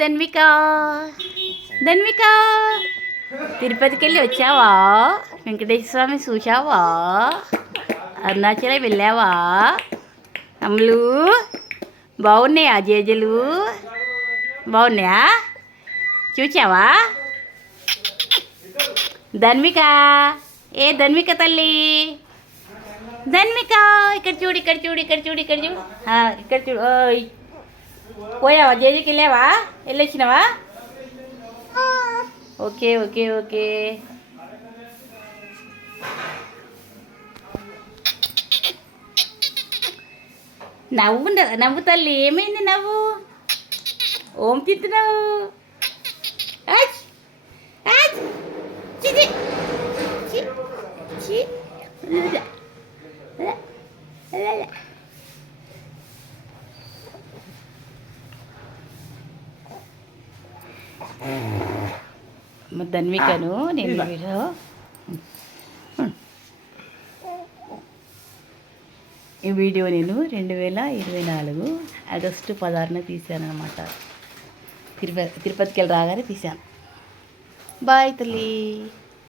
ధన్విక. ధన్విక. తిరుపతికి వెళ్ళి వచ్చావా? వెంకటేశ్వర స్వామి చూసావా అరుణాచలం వెళ్ళావా? అమ్ములు బాగున్నాయా జేజలు? బాగున్నాయా? చూచావా ధన్విక. ఏ ధన్విక తల్లి? ధన్విక ఇక్కడ చూడు ఇక్కడ చూడు ఇక్కడ చూడు ఇక్కడ చూడు. ఇక్కడ చూడు పోయావా? జేజీకి వెళ్ళావా? వెళ్ళొచ్చినావా? Okay okay okay. నవ్వు నవ్వు తల్లి ఏమైంది నవ్వు? ఓం తింటున్నావు ఆచ్! ధన్వికను నేను వీడియో ఈ వీడియో నేను రెండు వేల ఇరవై నాలుగు ఆగస్టు పదహారున తీశాను అనమాట తిరుపతి తిరుపతికి వెళ్ళి రాగానే తీశాను. బాయ్ తల్లి.